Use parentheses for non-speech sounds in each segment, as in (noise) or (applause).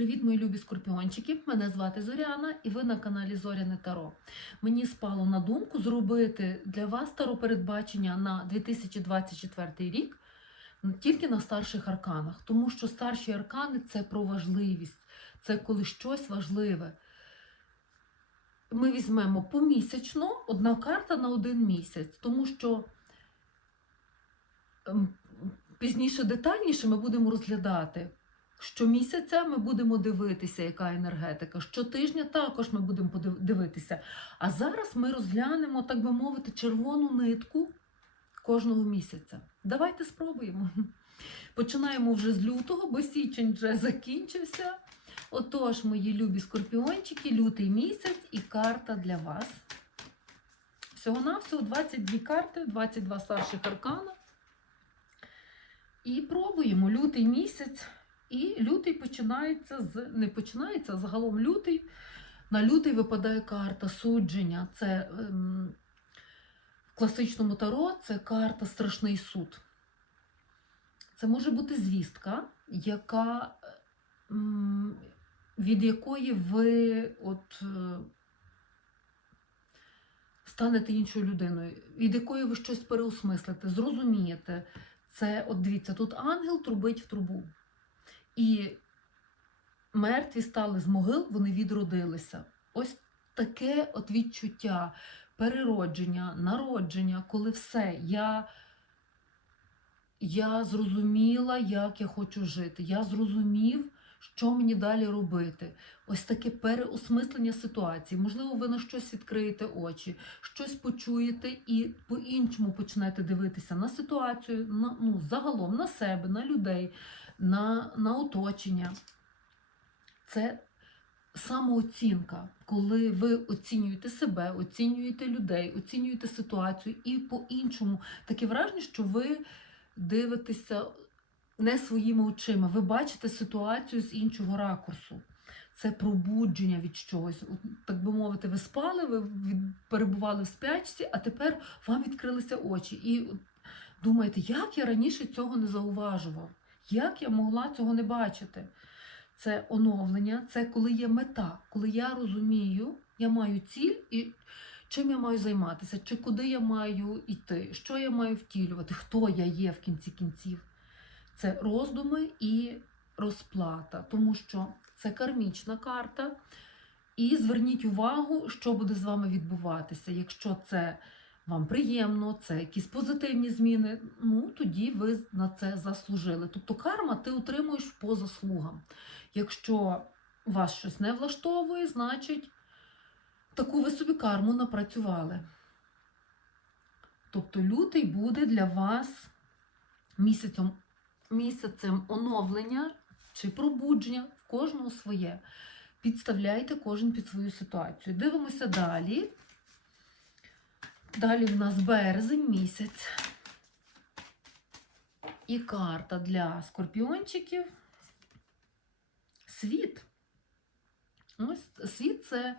Привіт, мої любі скорпіончики! Мене звати Зоряна і ви на каналі Зоряне Таро. Мені спало на думку зробити для вас таро передбачення на 2024 рік тільки на старших арканах, тому що старші аркани це про важливість, це коли щось важливе. Ми візьмемо помісячно одна карта на один місяць, тому що ем, пізніше детальніше ми будемо розглядати. Щомісяця ми будемо дивитися, яка енергетика. Щотижня також ми будемо дивитися. А зараз ми розглянемо, так би мовити, червону нитку кожного місяця. Давайте спробуємо. Починаємо вже з лютого, бо січень вже закінчився. Отож, мої любі скорпіончики, лютий місяць і карта для вас. Всього-навсього 22 карти, 22 старших аркана. І пробуємо лютий місяць. І лютий починається з не починається, а загалом лютий. На лютий випадає карта судження. Це ем, в класичному таро це карта Страшний суд. Це може бути звістка, яка, ем, від якої ви от, е, станете іншою людиною, від якої ви щось переосмислите, зрозумієте. Це, от дивіться, тут ангел трубить в трубу. І мертві стали з могил, вони відродилися. Ось таке от відчуття переродження, народження, коли все, я, я зрозуміла, як я хочу жити. Я зрозумів, що мені далі робити. Ось таке переосмислення ситуації. Можливо, ви на щось відкриєте очі, щось почуєте і по-іншому почнете дивитися на ситуацію, на, ну, загалом на себе, на людей на, на оточення. Це самооцінка, коли ви оцінюєте себе, оцінюєте людей, оцінюєте ситуацію і по-іншому таке враження, що ви дивитеся не своїми очима, ви бачите ситуацію з іншого ракурсу. Це пробудження від чогось. Так би мовити, ви спали, ви перебували в спячці, а тепер вам відкрилися очі. І думаєте, як я раніше цього не зауважував? Як я могла цього не бачити? Це оновлення, це коли є мета, коли я розумію, я маю ціль і чим я маю займатися, чи куди я маю йти, що я маю втілювати, хто я є в кінці кінців. Це роздуми і розплата, тому що це кармічна карта. І зверніть увагу, що буде з вами відбуватися. Якщо це вам приємно, це якісь позитивні зміни, ну тоді ви на це заслужили. Тобто карма ти отримуєш по заслугам. Якщо вас щось не влаштовує, значить таку ви собі карму напрацювали. Тобто лютий буде для вас місяцем, місяцем оновлення чи пробудження в кожного своє. Підставляйте кожен під свою ситуацію. Дивимося далі. Далі в нас березень місяць. І карта для скорпіончиків. Світ. Ось світ це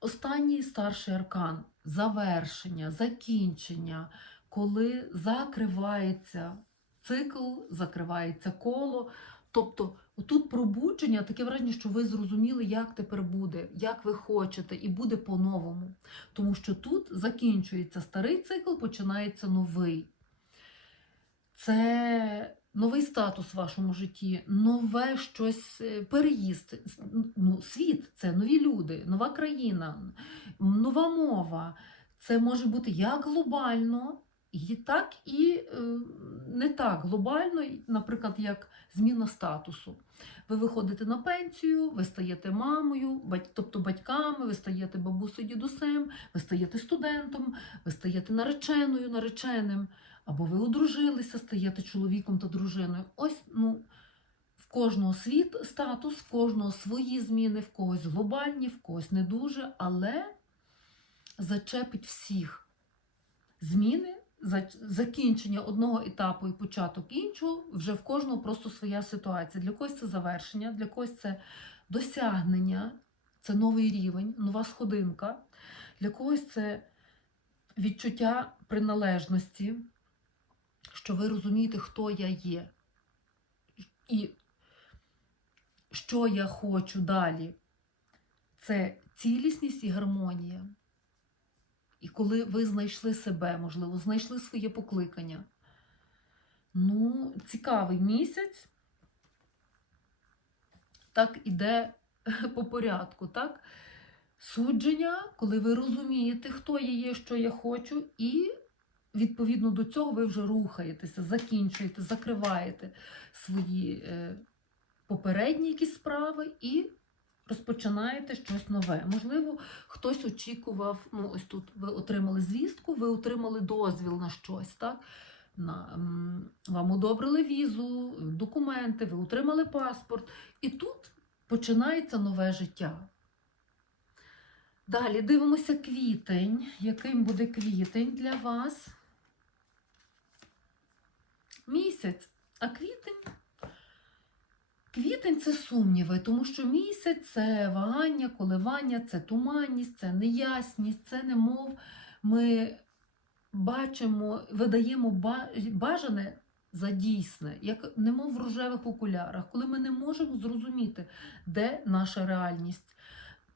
останній старший аркан, завершення, закінчення, коли закривається цикл, закривається коло. Тобто тут пробудження, таке враження, що ви зрозуміли, як тепер буде, як ви хочете, і буде по-новому. Тому що тут закінчується старий цикл, починається новий. Це новий статус в вашому житті, нове щось, е, переїзд. Ну, світ це нові люди, нова країна, нова мова. Це може бути як глобально, і так і е, не так глобально, наприклад, як зміна статусу. Ви виходите на пенсію, ви стаєте мамою, тобто батьками, ви стаєте бабусею дідусем, ви стаєте студентом, ви стаєте нареченою, нареченим, або ви одружилися, стаєте чоловіком та дружиною. Ось ну, в кожного світ статус, в кожного свої зміни, в когось глобальні, в когось не дуже, але зачепить всіх. Зміни закінчення одного етапу і початок іншого, вже в кожного просто своя ситуація. Для когось це завершення, для когось це досягнення, це новий рівень, нова сходинка. Для когось це відчуття приналежності, що ви розумієте, хто я є. І що я хочу далі, це цілісність і гармонія. І коли ви знайшли себе, можливо, знайшли своє покликання. Ну, цікавий місяць. Так іде (laughs) по порядку, так? Судження, коли ви розумієте, хто я є, що я хочу, і відповідно до цього ви вже рухаєтеся, закінчуєте, закриваєте свої е, попередні якісь справи і розпочинаєте щось нове. Можливо, хтось очікував, ну ось тут ви отримали звістку, ви отримали дозвіл на щось, так? На, вам одобрили візу, документи, ви отримали паспорт. І тут починається нове життя. Далі дивимося квітень. Яким буде квітень для вас? Місяць. А квітень? Квітень це сумніви, тому що місяць це вагання, коливання, це туманність, це неясність, це немов ми бачимо, видаємо бажане за дійсне, як немов в рожевих окулярах, коли ми не можемо зрозуміти, де наша реальність.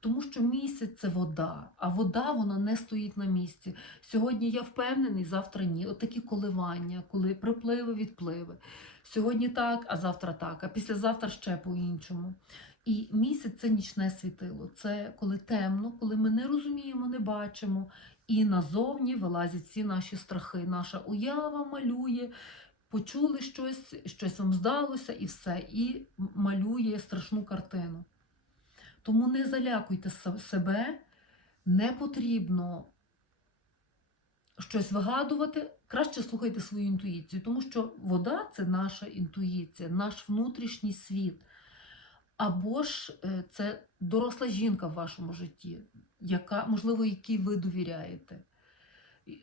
Тому що місяць це вода, а вода вона не стоїть на місці. Сьогодні я впевнений, завтра ні. От такі коливання, коли припливи, відпливи. Сьогодні так, а завтра так, а післязавтра ще по-іншому. І місяць це нічне світило. Це коли темно, коли ми не розуміємо, не бачимо. І назовні вилазять всі наші страхи. Наша уява малює, почули щось, щось вам здалося, і все. І малює страшну картину. Тому не залякуйте себе, не потрібно щось вигадувати. Краще слухайте свою інтуїцію, тому що вода це наша інтуїція, наш внутрішній світ. Або ж е, це доросла жінка в вашому житті, яка, можливо, якій ви довіряєте,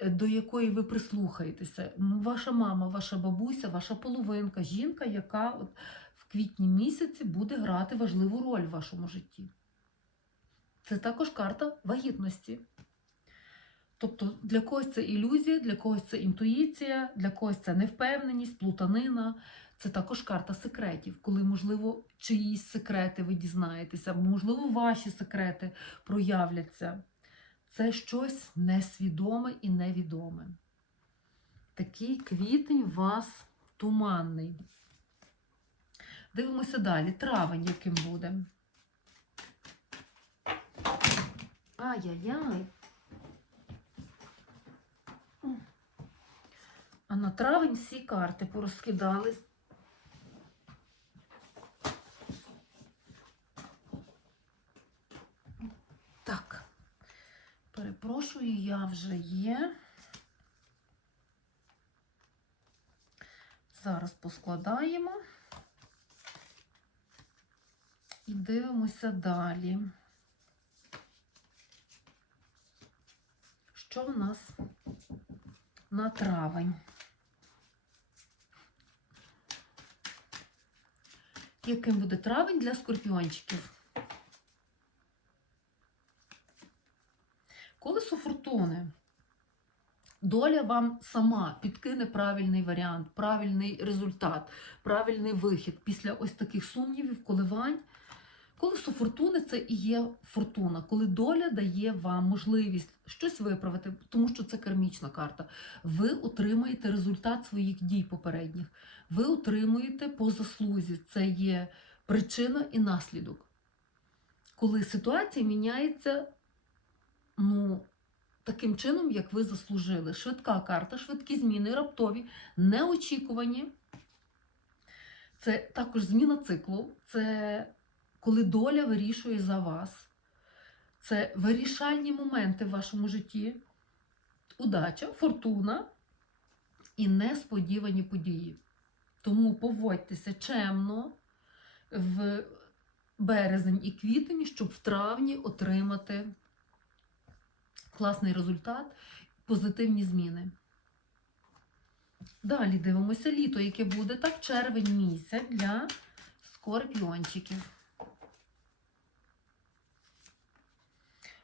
е, до якої ви прислухаєтеся. Ваша мама, ваша бабуся, ваша половинка, жінка, яка от квітні місяці буде грати важливу роль в вашому житті. Це також карта вагітності. Тобто для когось це ілюзія, для когось це інтуїція, для когось це невпевненість, плутанина. Це також карта секретів, коли, можливо, чиїсь секрети ви дізнаєтеся, можливо, ваші секрети проявляться. Це щось несвідоме і невідоме. Такий квітень у вас туманний. Дивимося далі. Травень яким буде. Ай-яй-яй. А на травень всі карти порозкидались. Так. Перепрошую, я вже є. Зараз поскладаємо дивимося далі. Що в нас на травень? Яким буде травень для скорпіончиків? Колесо фортуни. Доля вам сама підкине правильний варіант, правильний результат, правильний вихід після ось таких сумнівів, коливань. Колесо фортуни це і є фортуна, коли доля дає вам можливість щось виправити, тому що це кармічна карта. Ви отримаєте результат своїх дій попередніх. Ви отримуєте по заслузі. Це є причина і наслідок. Коли ситуація міняється, ну, таким чином, як ви заслужили. Швидка карта, швидкі зміни, раптові, неочікувані. Це також зміна циклу. Це коли доля вирішує за вас. Це вирішальні моменти в вашому житті. Удача, фортуна і несподівані події. Тому поводьтеся чемно в березень і квітень, щоб в травні отримати класний результат, позитивні зміни. Далі дивимося літо, яке буде так, червень місяць для скорпіончиків.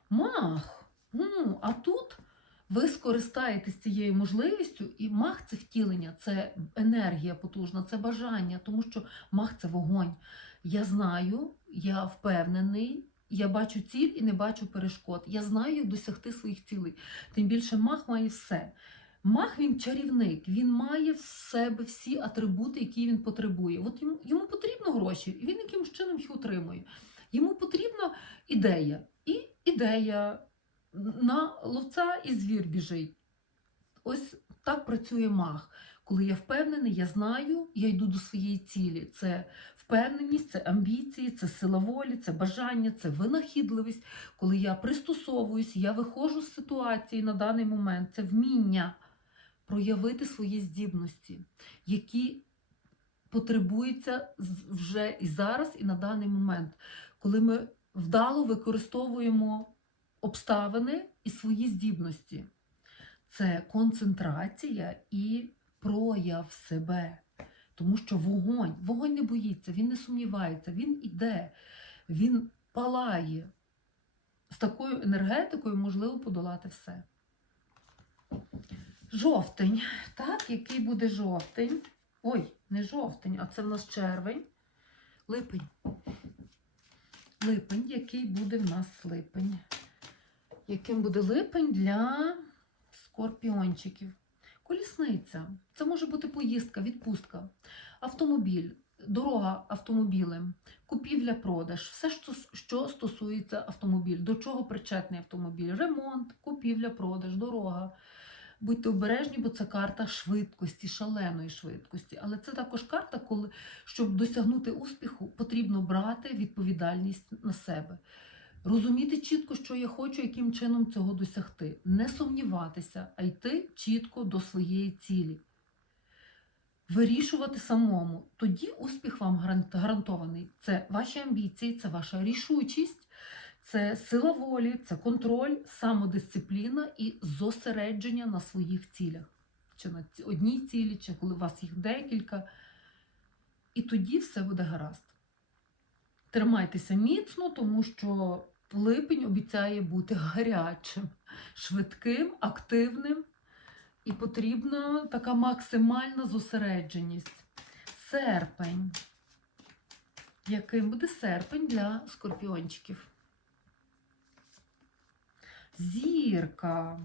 Мах. Ну, а тут ви скористаєтесь цією можливістю, і мах це втілення, це енергія потужна, це бажання, тому що мах це вогонь. Я знаю, я впевнений, я бачу ціль і не бачу перешкод. Я знаю, досягти своїх цілей. Тим більше мах має все. Мах він чарівник, він має в себе всі атрибути, які він потребує. От йому, йому потрібно гроші, і він якимось чином їх отримує. Йому потрібна ідея. Ідея на ловця і звір біжить. Ось так працює мах. Коли я впевнений, я знаю, я йду до своєї цілі. Це впевненість, це амбіції, це сила волі, це бажання, це винахідливість. Коли я пристосовуюсь, я виходжу з ситуації на даний момент, це вміння проявити свої здібності, які потребуються вже і зараз, і на даний момент, коли ми вдало використовуємо обставини і свої здібності. Це концентрація і прояв себе. Тому що вогонь, вогонь не боїться, він не сумнівається, він іде, він палає. З такою енергетикою можливо подолати все. Жовтень. Так, який буде жовтень? Ой, не жовтень, а це в нас червень. Липень. Липень, який буде в нас липень? Яким буде липень для скорпіончиків? Колісниця. Це може бути поїздка, відпустка, автомобіль, дорога автомобілем, купівля-продаж, все, що, стосується автомобіль, до чого причетний автомобіль, ремонт, купівля-продаж, дорога. Будьте обережні, бо це карта швидкості, шаленої швидкості. Але це також карта, коли щоб досягнути успіху, потрібно брати відповідальність на себе. Розуміти чітко, що я хочу, яким чином цього досягти. Не сумніватися, а йти чітко до своєї цілі. Вирішувати самому. Тоді успіх вам гарантований. Це ваші амбіції, це ваша рішучість, це сила волі, це контроль, самодисципліна і зосередження на своїх цілях. Чи на одній цілі, чи коли у вас їх декілька. І тоді все буде гаразд. Тримайтеся міцно, тому що липень обіцяє бути гарячим, швидким, активним і потрібна така максимальна зосередженість. Серпень. Яким буде серпень для скорпіончиків? Зірка.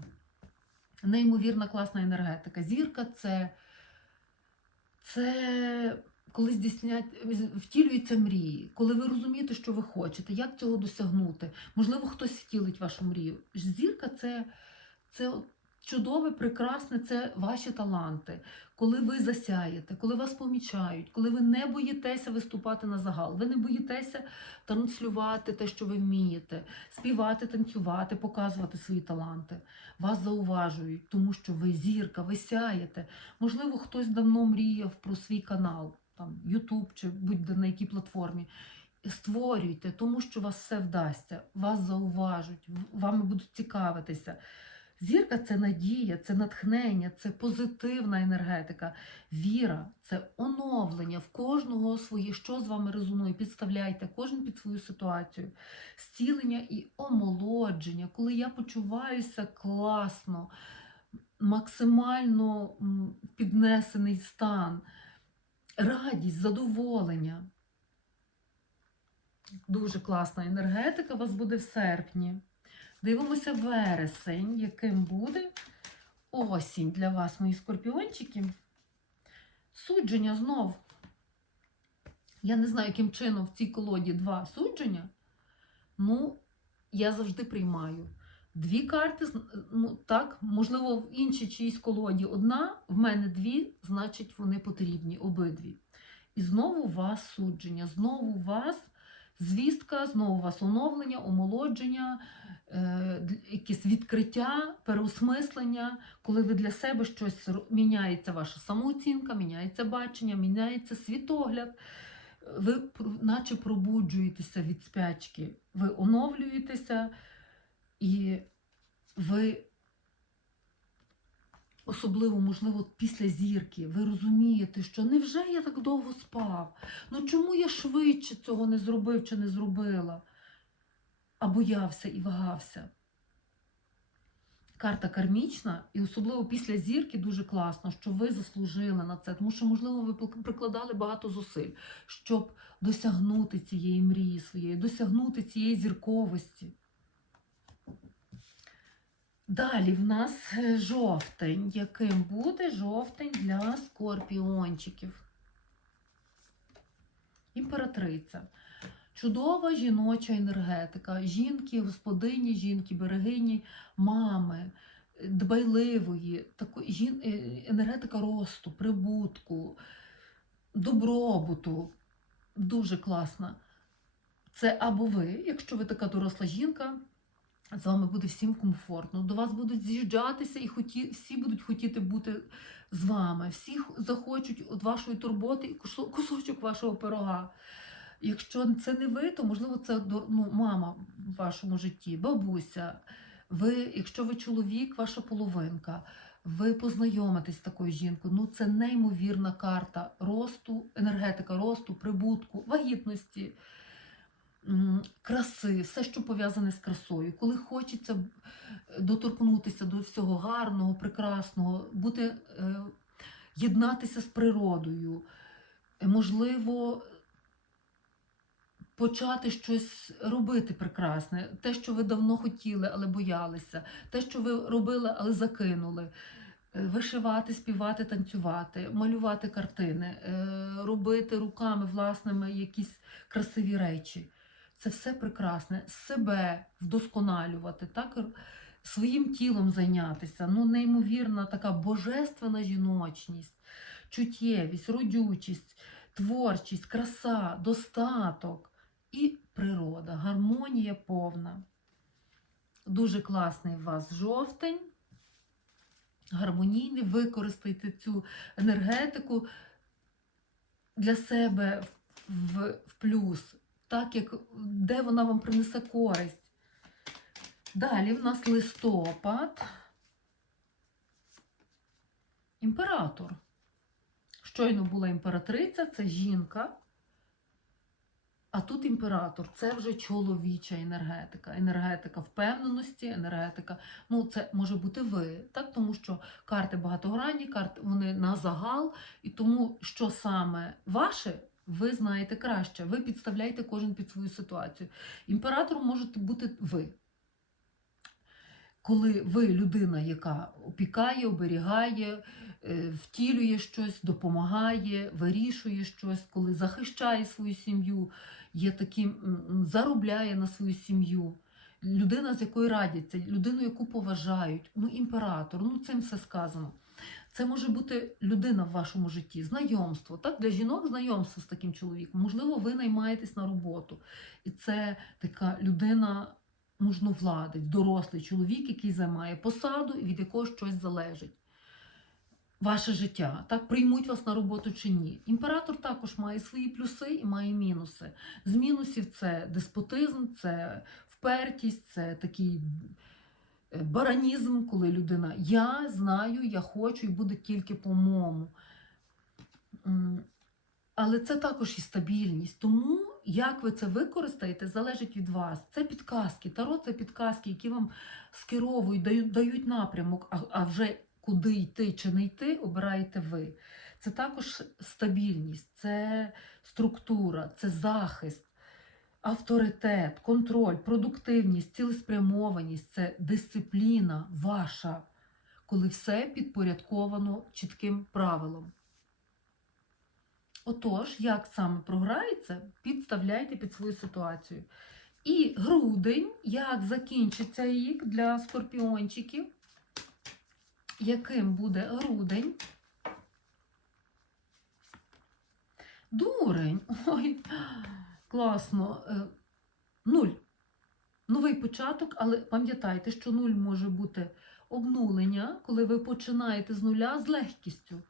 Неймовірна класна енергетика. Зірка це, це коли здійснять, втілюються мрії, коли ви розумієте, що ви хочете, як цього досягнути. Можливо, хтось втілить вашу мрію. Зірка це, це чудове, прекрасне, це ваші таланти. Коли ви засяєте, коли вас помічають, коли ви не боїтеся виступати на загал, ви не боїтеся транслювати те, що ви вмієте, співати, танцювати, показувати свої таланти. Вас зауважують, тому що ви зірка, ви сяєте. Можливо, хтось давно мріяв про свій канал, там YouTube чи будь-де на якій платформі. Створюйте, тому що вас все вдасться, вас зауважуть, вами будуть цікавитися. Зірка це надія, це натхнення, це позитивна енергетика. Віра це оновлення в кожного своє, що з вами резонує. Підставляйте кожен під свою ситуацію. Зцілення і омолодження, коли я почуваюся класно, максимально піднесений стан, радість, задоволення. Дуже класна енергетика у вас буде в серпні. Дивимося вересень, яким буде осінь для вас, мої скорпіончики. Судження знов. Я не знаю, яким чином в цій колоді два судження. Ну, я завжди приймаю. Дві карти, ну так, можливо, в іншій чиїсь колоді одна, в мене дві, значить, вони потрібні, обидві. І знову у вас судження, знову у вас звістка, знову у вас оновлення, омолодження, е, якесь відкриття, переосмислення, коли ви для себе щось міняється ваша самооцінка, міняється бачення, міняється світогляд. Ви наче пробуджуєтеся від спячки, ви оновлюєтеся і ви. Особливо, можливо, після зірки, ви розумієте, що невже я так довго спав? Ну чому я швидше цього не зробив чи не зробила? А боявся і вагався. карта кармічна, і особливо після зірки дуже класно, що ви заслужили на це, тому що, можливо, ви прикладали багато зусиль, щоб досягнути цієї мрії своєї, досягнути цієї зірковості. Далі в нас е, жовтень. Яким буде жовтень для скорпіончиків? Імператриця. Чудова жіноча енергетика. Жінки, господині, жінки, берегині, мами, е, дбайливої, жін, е, енергетика росту, прибутку, добробуту. Дуже класна. Це або ви, якщо ви така доросла жінка, з вами буде всім комфортно. До вас будуть з'їжджатися і хоті, всі будуть хотіти бути з вами. Всі захочуть від вашої турботи і кусочок вашого пирога. Якщо це не ви, то можливо це ну, мама в вашому житті, бабуся. Ви, якщо ви чоловік, ваша половинка, ви познайомитесь з такою жінкою. Ну це неймовірна карта росту, енергетика росту, прибутку, вагітності краси, все, що пов'язане з красою. Коли хочеться е, доторкнутися до всього гарного, прекрасного, бути, е, єднатися з природою, е, можливо, почати щось робити прекрасне, те, що ви давно хотіли, але боялися, те, що ви робили, але закинули. Е, Вишивати, співати, танцювати, малювати картини, е, робити руками власними якісь красиві речі. Це все прекрасне. Себе вдосконалювати, так? Своїм тілом зайнятися. Ну, неймовірна така божественна жіночність, чуттєвість, родючість, творчість, краса, достаток і природа, гармонія повна. Дуже класний у вас жовтень. Гармонійний, використайте цю енергетику для себе в, в, плюс, так як де вона вам принесе користь. Далі в нас листопад. Імператор. Щойно була імператриця, це жінка. А тут імператор це вже чоловіча енергетика, енергетика впевненості, енергетика. Ну, це може бути ви, так? Тому що карти багатогранні, карти вони на загал, і тому, що саме ваше, ви знаєте краще. Ви підставляєте кожен під свою ситуацію. Імператором можете бути ви. Коли ви людина, яка опікає, оберігає, втілює щось, допомагає, вирішує щось, коли захищає свою сім'ю, є таким, заробляє на свою сім'ю. Людина, з якою радяться, людину, яку поважають, ну імператор, ну цим все сказано. Це може бути людина в вашому житті, знайомство. Так? Для жінок знайомство з таким чоловіком. Можливо, ви наймаєтесь на роботу. І це така людина мужновладець, дорослий чоловік, який займає посаду і від якого щось залежить. Ваше життя, так приймуть вас на роботу чи ні. Імператор також має свої плюси і має мінуси. З мінусів це деспотизм, це впертість, це такий е, баранізм, коли людина я знаю, я хочу і буде тільки по-моєму. Але це також і стабільність. Тому як ви це використаєте, залежить від вас. Це підказки. Таро це підказки, які вам скеровують, дають, напрямок, а вже куди йти чи не йти, обираєте ви. Це також стабільність, це структура, це захист, авторитет, контроль, продуктивність, цілеспрямованість, це дисципліна ваша, коли все підпорядковано чітким правилам. Отож, як саме програється, підставляйте під свою ситуацію. І грудень, як закінчиться рік для скорпіончиків, яким буде грудень? Дурень. Ой, класно. Е, Нуль. Новий початок, але пам'ятайте, що нуль може бути обнулення, коли ви починаєте з нуля з легкістю.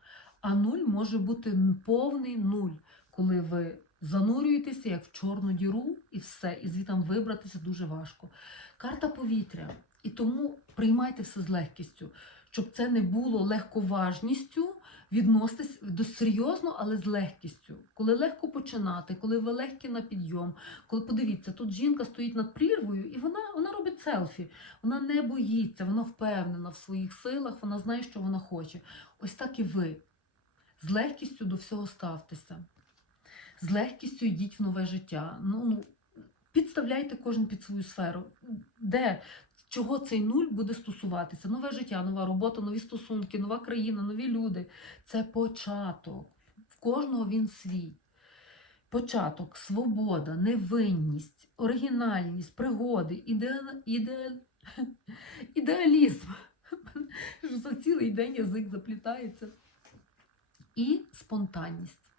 А нуль може бути повний нуль, коли ви занурюєтеся як в чорну діру, і все, і звітам вибратися дуже важко. Карта повітря. І тому приймайте все з легкістю. Щоб це не було легковажністю, відноситись до серйозно, але з легкістю. Коли легко починати, коли ви легкі на підйом, коли подивіться, тут жінка стоїть над прірвою, і вона, вона робить селфі. Вона не боїться, вона впевнена в своїх силах, вона знає, що вона хоче. Ось так і ви. З легкістю до всього ставтеся. З легкістю йдіть в нове життя. Ну, ну, підставляйте кожен під свою сферу. Де, чого цей нуль буде стосуватися? Нове життя, нова робота, нові стосунки, нова країна, нові люди. Це початок. В кожного він свій. Початок, свобода, невинність, оригінальність, пригоди, ідеал, ідеаль, (laughs) ідеалізм. (laughs) За цілий день язик заплітається. І спонтанність.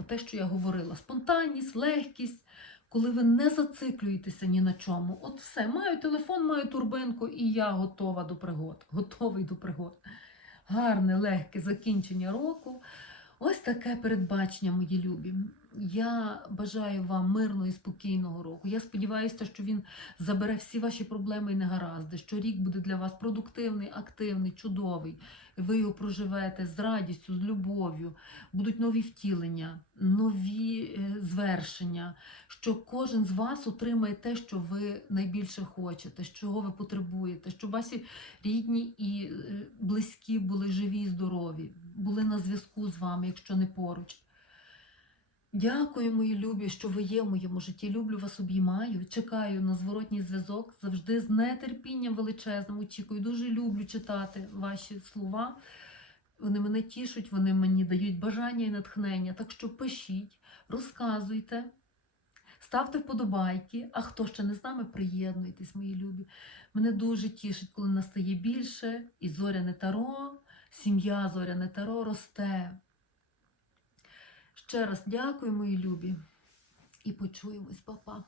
Оте, що я говорила: спонтанність, легкість, коли ви не зациклюєтеся ні на чому. От все, маю телефон, маю турбинку, і я готова до пригод. Готовий до пригод. Гарне, легке закінчення року. Ось таке передбачення, мої любі. Я бажаю вам мирного і спокійного року. Я сподіваюся, що він забере всі ваші проблеми і негаразди, що рік буде для вас продуктивний, активний, чудовий. Ви його проживете з радістю, з любов'ю. Будуть нові втілення, нові е, звершення, що кожен з вас отримає те, що ви найбільше хочете, чого ви потребуєте, щоб ваші рідні і е, близькі були живі і здорові, були на зв'язку з вами, якщо не поруч. Дякую, мої любі, що ви є в моєму житті. Люблю вас, обіймаю. Чекаю на зворотній зв'язок. Завжди з нетерпінням величезним очікую. Дуже люблю читати ваші слова. Вони мене тішуть, вони мені дають бажання і натхнення. Так що пишіть, розказуйте, ставте вподобайки. А хто ще не з нами, приєднуйтесь, мої любі. Мене дуже тішить, коли настає більше, і зоряне таро, сім'я зоряне таро росте. Ще раз дякую, мої любі, і почуємось, Па-па.